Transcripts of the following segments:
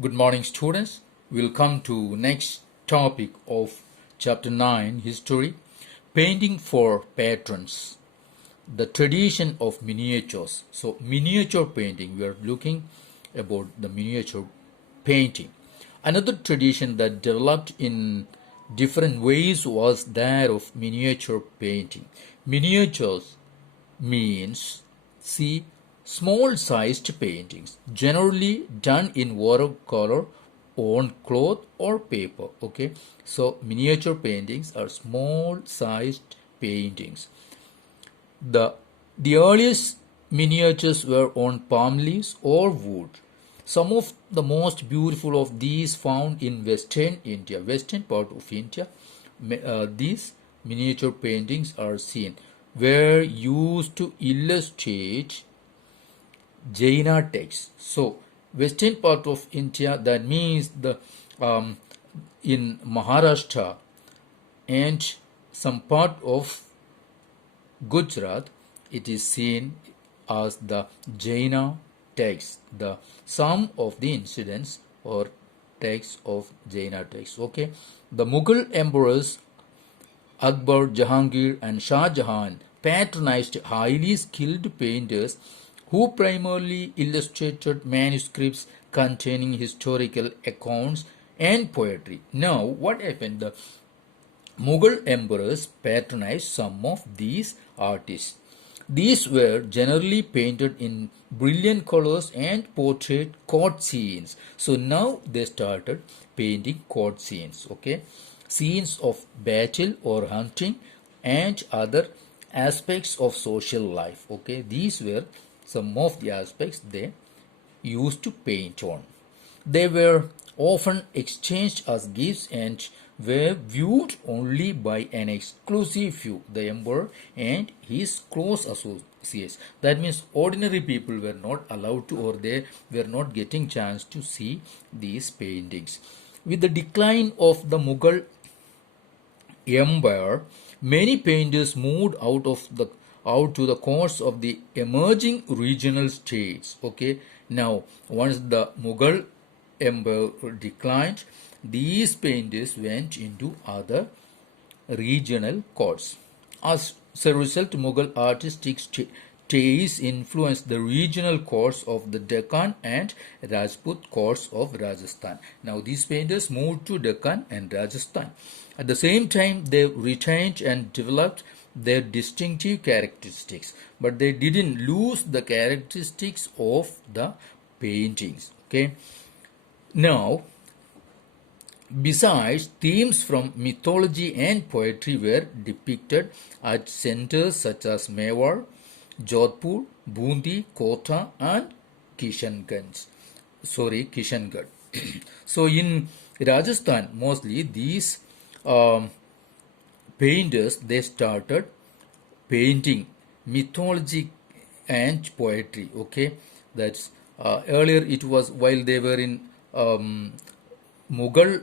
Good morning, students. We'll come to next topic of chapter 9, history, painting for patrons, the tradition of miniatures. So miniature painting, we are looking about the miniature painting. Another tradition that developed in different ways was that of miniature painting. Miniatures means see small sized paintings generally done in watercolor on cloth or paper. Okay, so miniature paintings are small sized paintings. The the earliest miniatures were on palm leaves or wood. Some of the most beautiful of these found in western part of India. These miniature paintings are seen were used to illustrate Jaina texts. So, western part of India, that means the in Maharashtra and some part of Gujarat, it is seen as the Jaina texts, the some of the incidents or texts of Jaina texts. Okay, the Mughal emperors Akbar, Jahangir, and Shah Jahan patronized highly skilled painters who primarily illustrated manuscripts containing historical accounts and poetry. Now, what happened? The Mughal emperors patronized some of these artists. These were generally painted in brilliant colors and portrayed court scenes. So now they started painting court scenes, okay? Scenes of battle or hunting and other aspects of social life, okay? These were some of the aspects they used to paint on. They were often exchanged as gifts and were viewed only by an exclusive few, the emperor and his close associates. That means ordinary people were not allowed to, or they were not getting chance to see these paintings. With the decline of the Mughal empire, many painters moved out to the courts of the emerging regional states. Okay, now once the Mughal empire declined, these painters went into other regional courts. As a result, Mughal artistic taste influenced the regional courts of the Deccan and Rajput courts of Rajasthan. Now, these painters moved to Deccan and Rajasthan. At the same time, they retained and developed their distinctive characteristics, but they didn't lose the characteristics of the paintings. Okay. Now, besides, themes from mythology and poetry were depicted at centers such as Mewar, Jodhpur, Bundi, Kota, and Kishanganj. Kishangarh. So in Rajasthan, mostly these um, painters they started painting mythology and poetry. Okay, that's earlier it was while they were in Mughal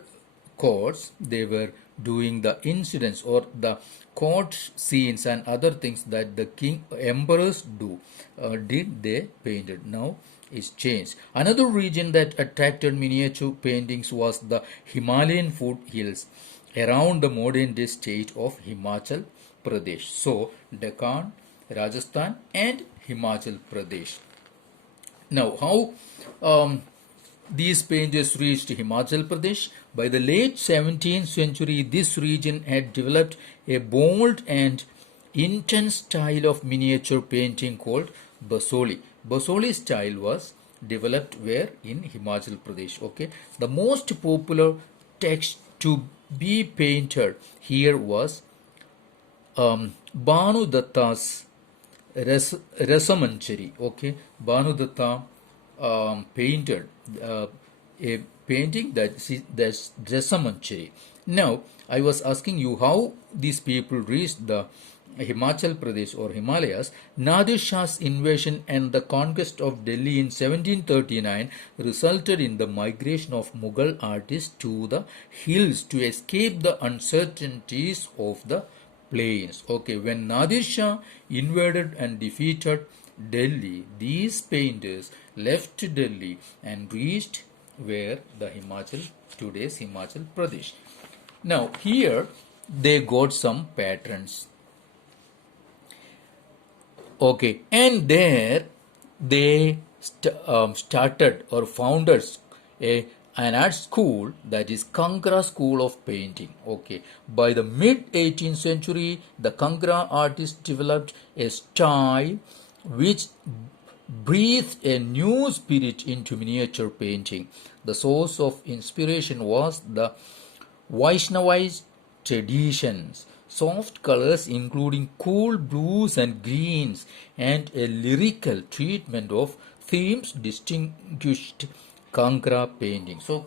courts, they were doing the incidents or the court scenes and other things that the king emperors did they painted. Now it's changed. Another region that attracted miniature paintings was the Himalayan foothills around the modern day state of Himachal Pradesh. So Deccan, Rajasthan, and Himachal Pradesh. Now, how these painters reached Himachal Pradesh? By the late 17th century, this region had developed a bold and intense style of miniature painting called Basoli. Basoli style was developed where in Himachal Pradesh. Okay, the most popular text to be painted here was Banu Datta's Rasamanchari. Okay, Banu Datta painted a painting that's Rasamanchari. Now, I was asking you how these people reached the Himachal Pradesh or Himalayas. Nadir Shah's invasion and the conquest of Delhi in 1739 resulted in the migration of Mughal artists to the hills to escape the uncertainties of the plains. Okay, when Nadir Shah invaded and defeated Delhi, these painters left Delhi and reached where the Himachal, today's Himachal Pradesh. Now here they got some patterns. Okay, and there they started or founded an art school, that is Kangra School of Painting. Okay, by the mid 18th century, the Kangra artists developed a style which breathed a new spirit into miniature painting. The source of inspiration was the Vaishnavized traditions, soft colors including cool blues and greens, and a lyrical treatment of themes distinguished Kangra painting. So,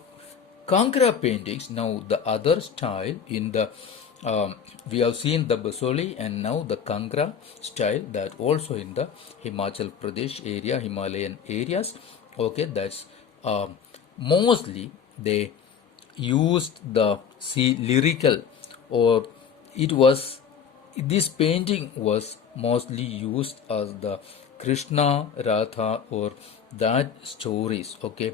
Kangra paintings, now the other style in the we have seen the Basoli and now the Kangra style, that also in the Himachal Pradesh area, Himalayan areas. Okay, that's mostly they used the lyrical, or it was, this painting was mostly used as the Krishna Radha or that stories. Okay,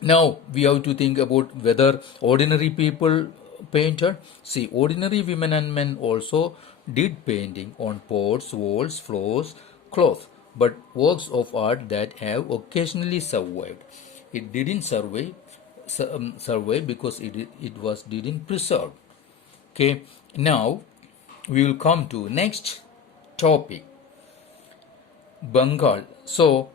now we have to think about whether ordinary people painted. See, ordinary women and men also did painting on pots, walls, floors, cloth, but works of art that have occasionally survived. It didn't survive because it was didn't preserve. Okay, now we will come to next topic, Bengal. So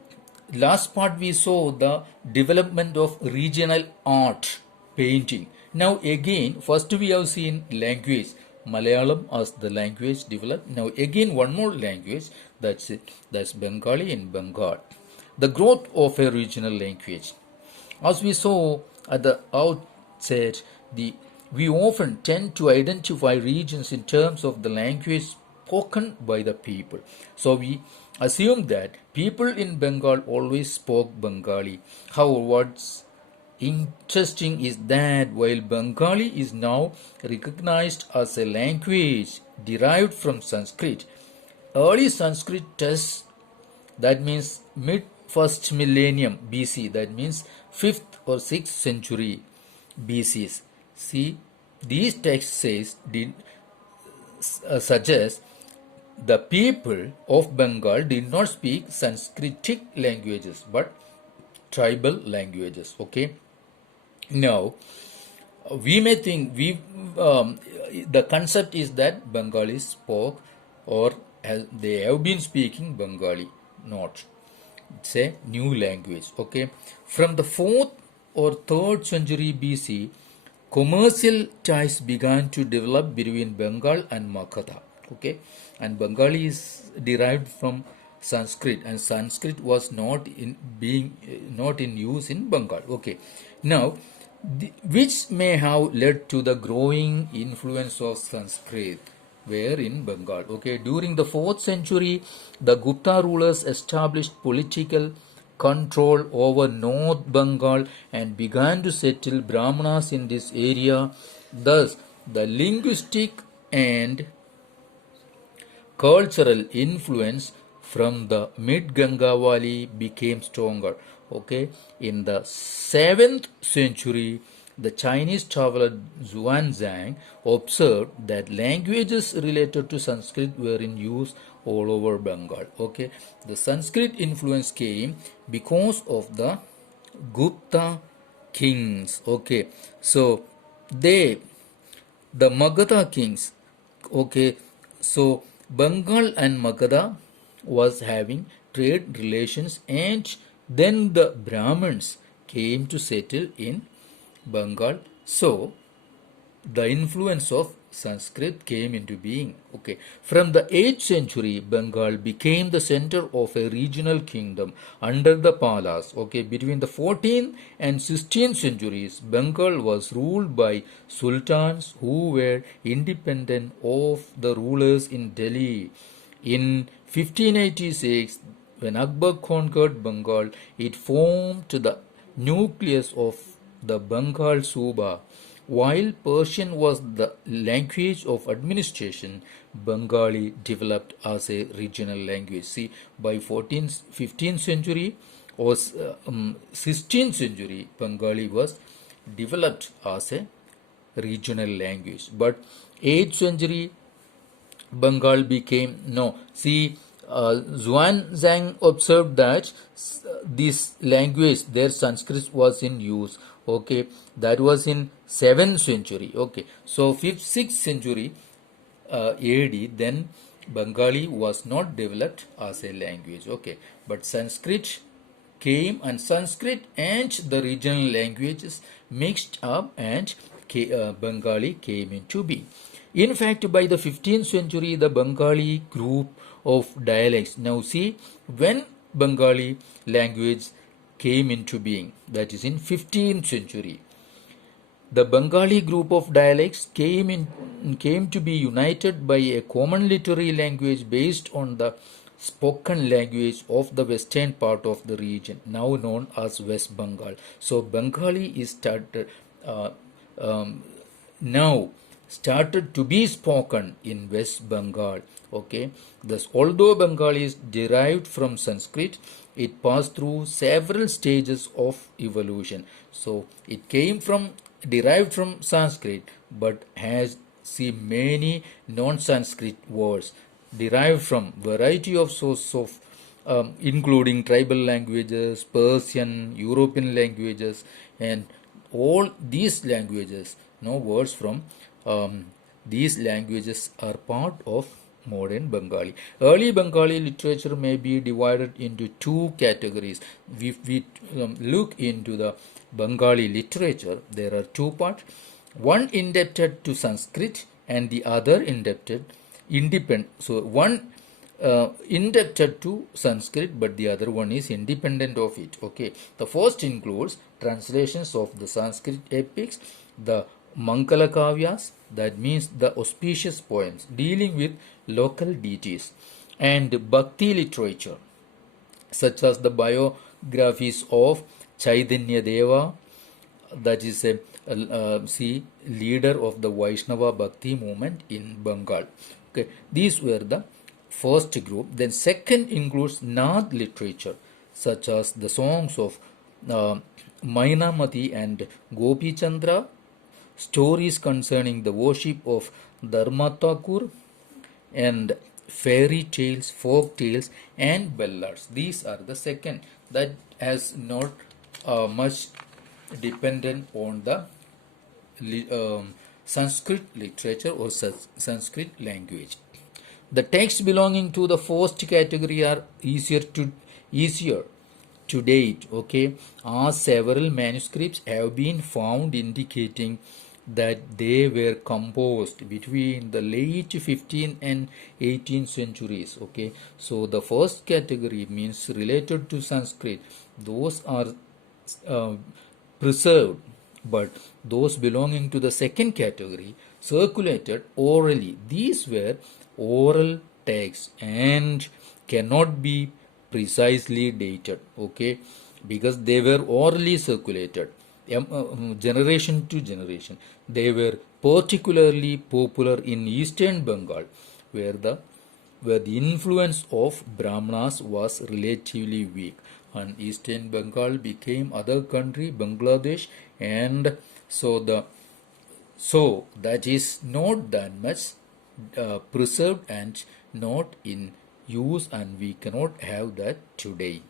last part we saw the development of regional art painting. Now again, first we have seen language, Malayalam as the language developed. Now again one more language, that's Bengali in Bengal. The growth of a regional language. As we saw at the outset, we often tend to identify regions in terms of the language spoken by the people. So we assume that people in Bengal always spoke Bengali. However, what's interesting is that while Bengali is now recognized as a language derived from Sanskrit, early Sanskrit texts, that means mid first millennium BC, that means 5th or 6th century BC. See, these texts suggest the people of Bengal did not speak Sanskritic languages but tribal languages. Okay, now we may think the concept is that Bengalis spoke or they have been speaking Bengali, not, it's a new language. Okay, from the 4th or 3rd century BC, commercial ties began to develop between Bengal and Magadha. Okay, and Bengali is derived from Sanskrit, and Sanskrit was not in use in Bengal. Okay, now which may have led to the growing influence of Sanskrit where in Bengal. Okay, during the 4th century, the Gupta rulers established political control over North Bengal and began to settle Brahmanas in this area. Thus, the linguistic and cultural influence from the mid-Ganga Valley became stronger. Okay, in the 7th century, the Chinese traveler Xuanzang observed that languages related to Sanskrit were in use all over Bengal. Okay, the Sanskrit influence came because of the Gupta kings. Okay, so the Magadha kings. Okay, so Bengal and Magadha was having trade relations, and then the Brahmins came to settle in Bengal. So the influence of Sanskrit came into being. Okay, from the 8th century, Bengal became the center of a regional kingdom under the Palas. Okay, between the 14th and 16th centuries, Bengal was ruled by sultans who were independent of the rulers in Delhi. In 1586, when Akbar conquered Bengal, it formed the nucleus of the Bengal Suba. While Persian was the language of administration, Bengali developed as a regional language. See, by 15th century, or 16th century, Bengali was developed as a regional language. But 8th century, Bengal became no. See, Zhuang observed that this language, their Sanskrit was in use. Okay, that was in 7th century. Okay, so 5th, 6th century AD, then Bengali was not developed as a language. Okay, but Sanskrit came, and Sanskrit and the regional languages mixed up, and Bengali came into being. In fact, by the 15th century, the Bengali group of dialects. Now, see, when Bengali language came into being, that is in 15th century, the Bengali group of dialects came to be united by a common literary language based on the spoken language of the western part of the region, now known as West Bengal. So Bengali is uh, um, now started to be spoken in West Bengal. Okay, thus although Bengali is derived from Sanskrit, it passed through several stages of evolution. So it came from derived from Sanskrit, but has seen many non-Sanskrit words derived from variety of sources of including tribal languages, Persian, European languages, and all these languages, words from these languages are part of modern Bengali. Early Bengali literature may be divided into two categories. If we look into the Bengali literature, there are two parts. One indebted to Sanskrit and the other independent. So one indebted to Sanskrit, but the other one is independent of it. Okay, the first includes translations of the Sanskrit epics, the Mangala Kavyas, that means the auspicious poems dealing with local deities, and Bhakti literature, such as the biographies of Chaitanya Deva, that is a leader of the Vaishnava Bhakti movement in Bengal. Okay, these were the first group. Then second includes Nath literature, such as the songs of Mainamati and Gopi Chandra, stories concerning the worship of Dharma Thakur, and fairy tales, folk tales, and ballads. These are the second, that has not much dependent on the Sanskrit literature or Sanskrit language. The texts belonging to the first category are easier to date, okay, as several manuscripts have been found indicating that they were composed between the late 15th and 18th centuries. Okay, so the first category means related to Sanskrit, those are preserved, but those belonging to the second category circulated orally. These were oral texts and cannot be precisely dated, okay, because they were orally circulated generation to generation. They were particularly popular in eastern Bengal, where the influence of Brahmanas was relatively weak, and eastern Bengal became other country, Bangladesh, and so that is not that much preserved and not in use, and we cannot have that today.